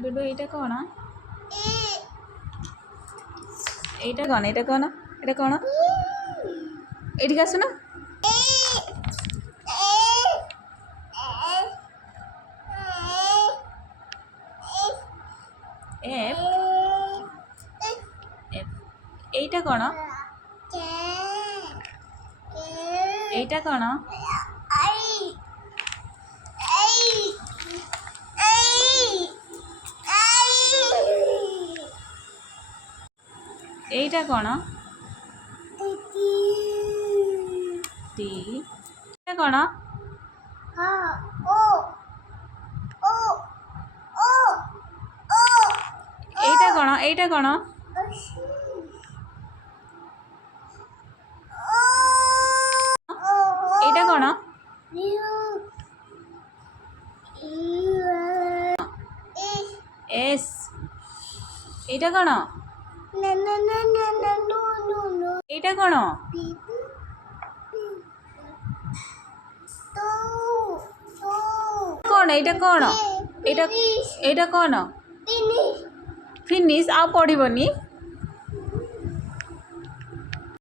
ଡୁଡୁ ଏଇଟା କ'ଣ? ଏଇଟା କ'ଣ? ଏଇଟା କ'ଣ? ଏଇଟା କ'ଣ? ଏଇଠିକି ଆସୁନ। ଏଫ୍ ଏଫ୍ এইটা କ'ଣ? এইটা କ'ଣ? এইটা କ'ଣ? টি। এটা କ'ଣ? এইটা କ'ଣ? এইটা କ'ଣ? এইটা କ'ଣ? এস। এইটা କ'ଣ? এইটা କ'ଣ? କ'ଣ? এইଟା କ'ଣ? এইଟା କ'ଣ? ଫିନିଶ ଆଉ ପଢ଼ିବନି।